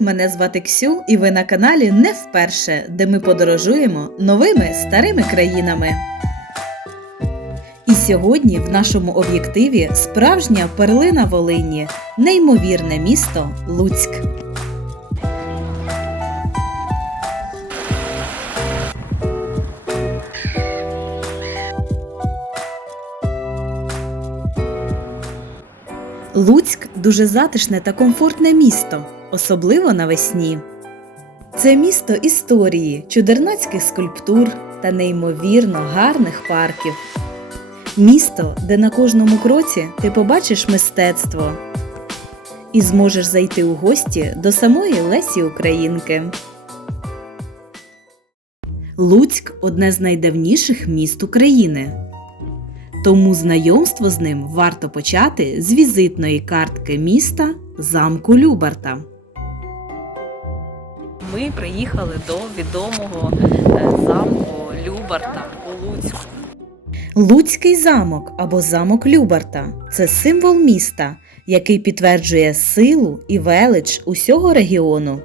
Мене звати Ксю, і ви на каналі не вперше, де ми подорожуємо новими старими країнами. І сьогодні в нашому об'єктиві справжня перлина Волині, неймовірне місто Луцьк. Луцьк дуже затишне та комфортне місто, особливо навесні. Це місто історії, чудернацьких скульптур та неймовірно гарних парків. Місто, де на кожному кроці ти побачиш мистецтво і зможеш зайти у гості до самої Лесі Українки. Луцьк одне з найдавніших міст України. Тому знайомство з ним варто почати з візитної картки міста замку Любарта. Ми приїхали до відомого е, замку Любарта у Луцьку. Луцький замок або замок Любарта це символ міста, який підтверджує силу і велич усього регіону.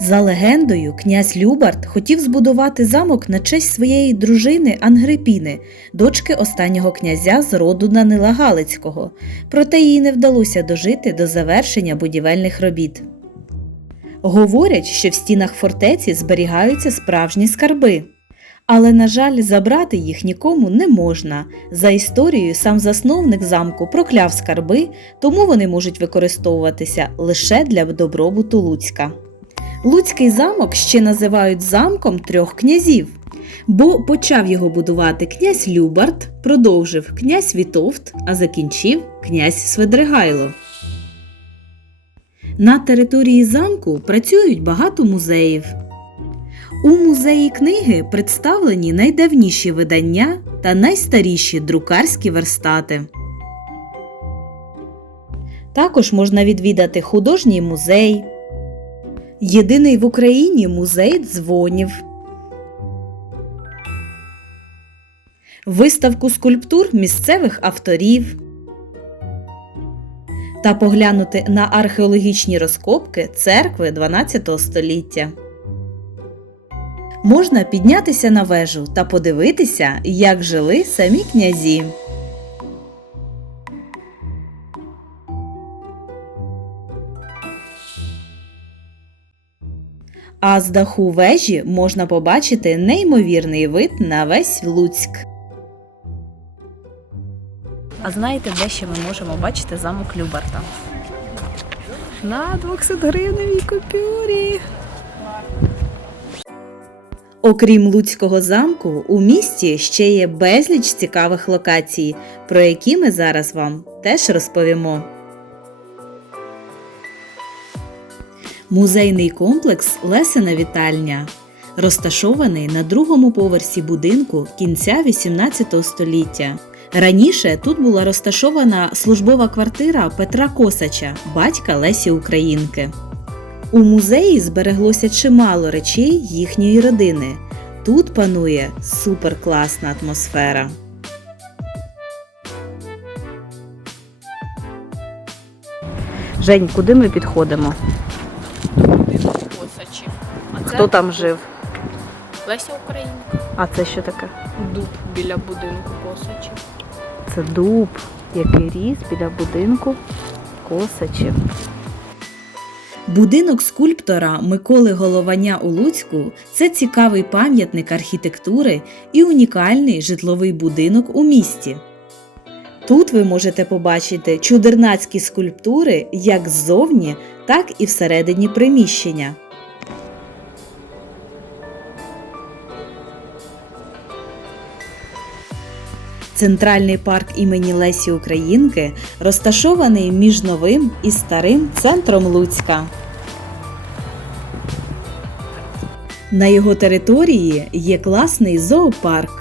За легендою, князь Любарт хотів збудувати замок на честь своєї дружини Ангрипіни, дочки останнього князя з роду Данила Галицького, проте їй не вдалося дожити до завершення будівельних робіт. Говорять, що в стінах фортеці зберігаються справжні скарби. Але, на жаль, забрати їх нікому не можна. За історією, сам засновник замку прокляв скарби, тому вони можуть використовуватися лише для добробуту Луцька. Луцький замок ще називають замком трьох князів, бо почав його будувати князь Любарт, продовжив князь Вітовт, а закінчив князь Свидригайло. На території замку працюють багато музеїв. У музеї книги представлені найдавніші видання та найстаріші друкарські верстати. Також можна відвідати художній музей, єдиний в Україні музей дзвонів, виставку скульптур місцевих авторів та поглянути на археологічні розкопки церкви 12 століття. Можна піднятися на вежу та подивитися, як жили самі князі. А з даху вежі можна побачити неймовірний вид на весь Луцьк. А знаєте, де ще ми можемо бачити замок Любарта? На 200 гривневій купюрі. Окрім Луцького замку, у місті ще є безліч цікавих локацій, про які ми зараз вам теж розповімо. Музейний комплекс Лесина вітальня розташований на другому поверсі будинку кінця XVIII століття. Раніше тут була розташована службова квартира Петра Косача, батька Лесі Українки. У музеї збереглося чимало речей їхньої родини. Тут панує суперкласна атмосфера. Жень, куди ми підходимо? Косачів. А це Хто там жив? Леся Українка. А це що таке? Дуб біля будинку Косачів. Це дуб, який ріс біля будинку косачів. Будинок скульптора Миколи Голованя у Луцьку це цікавий пам'ятник архітектури і унікальний житловий будинок у місті. Тут ви можете побачити чудернацькі скульптури як ззовні, так і всередині приміщення. Центральний парк імені Лесі Українки розташований між новим і старим центром Луцька. На його території є класний зоопарк.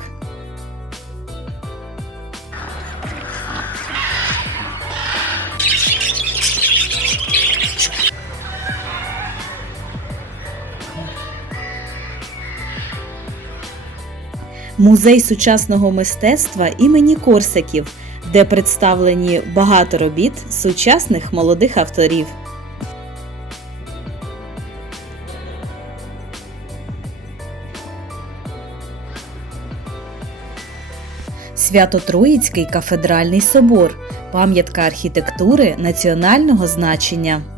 музей сучасного мистецтва імені Корсаків, де представлені багато робіт сучасних молодих авторів. Свято Троїцький кафедральний собор пам'ятка архітектури національного значення.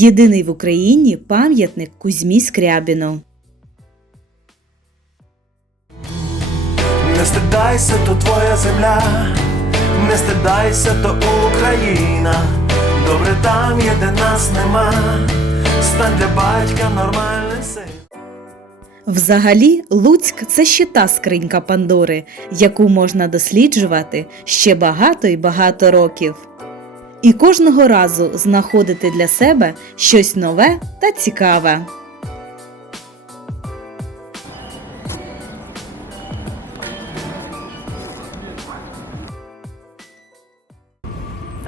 Єдиний в Україні пам'ятник Кузьмі Скрябіну. Не стидайся, то твоя земля, не стидайся, то Україна. Добре там є, де нас нема. Стань для батька нормальним сином. Взагалі, Луцьк це ще та скринька Пандори, яку можна досліджувати ще багато і багато років. І кожного разу знаходити для себе щось нове та цікаве.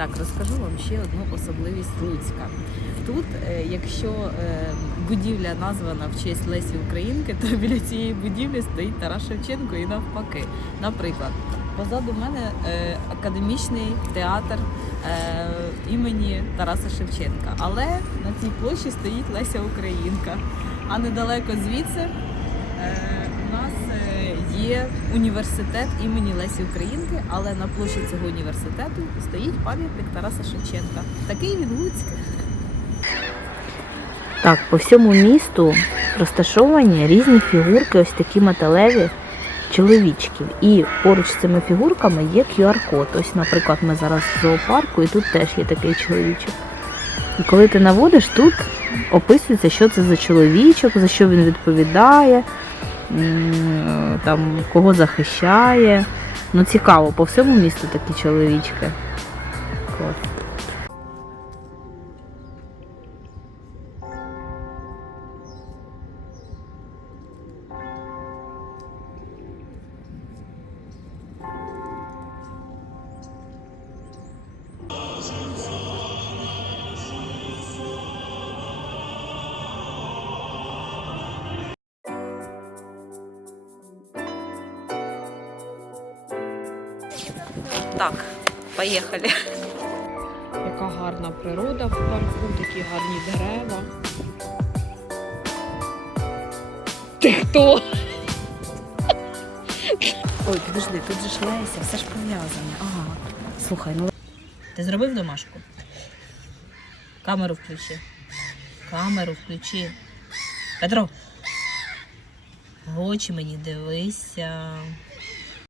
Так, розкажу вам ще одну особливість Луцька. Тут, е, якщо е, будівля названа в честь Лесі Українки, то біля цієї будівлі стоїть Тарас Шевченко і навпаки. Наприклад, позаду мене е, академічний театр імені Тараса Шевченка. Але на цій площі стоїть Леся Українка. А недалеко звідси є університет імені Лесі Українки, але на площі цього університету стоїть пам'ятник Тараса Шевченка. Такий він Луцьк. Так, по всьому місту розташовані різні фігурки, ось такі металеві чоловічків. І поруч з цими фігурками є QR-код. Ось, наприклад, ми зараз в зоопарку, і тут теж є такий чоловічок. І коли ти наводиш, тут описується, що це за чоловічок, за що він відповідає, там, кого захищає. Ну, цікаво, по всьому місту такі чоловічки. Клас. Так, поїхали. Яка гарна природа в парку, такі гарні дерева. Ти хто? Ой, подожди, тут же ж Леся, все ж пов'язане. Ага. Слухай, ну ти зробив домашку? Камеру включи. Камеру включи. Петро. В очі мені дивися.